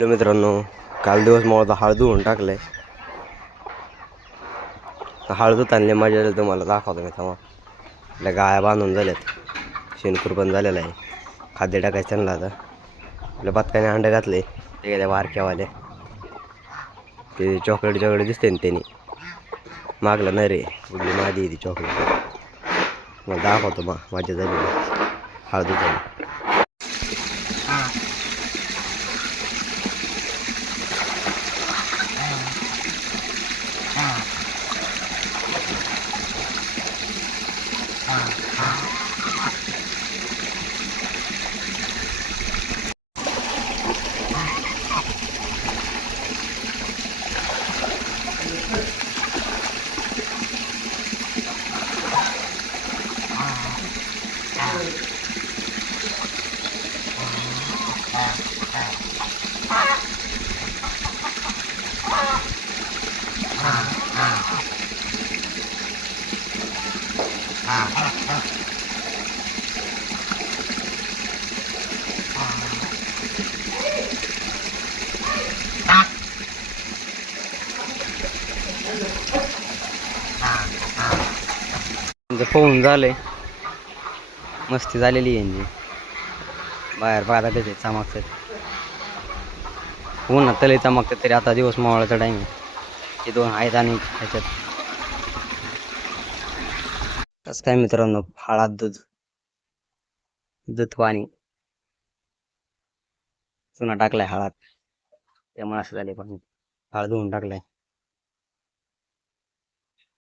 मित्रांनो, काल दिवस मला हळद धुवून टाकलंय. हळद आणले माझ्या तुम्हाला दाखवतो मी. तेव्हा आपल्या गाया बांधून झाल्यात, शेणखूर पण झालेला आहे. खाद्य टाकायचं त्यांना. आता आपल्या बदकाने अंडे घातले, ते गेल्या वारक्यावाले. ते चॉकलेट दिसते ना त्यांनी मागलं नाही रे, उडली माझी ती चॉकलेट. मग दाखवतो माझ्या झाली हळद झाली. पोहून झालंय, मस्ती झालेली यांची. बाहेर पाहता त्याचे चमकतात, उन्हात तले चमकतात. तरी आता दिवस मावळाचा टाइम आहे. हे दोन आहेत आणि ह्याच्यात कसं काय मित्रांनो, हळद दूध पाणी चुना टाकलाय हळद, त्यामुळे असं झाले. पण हळद धुवून टाकलाय.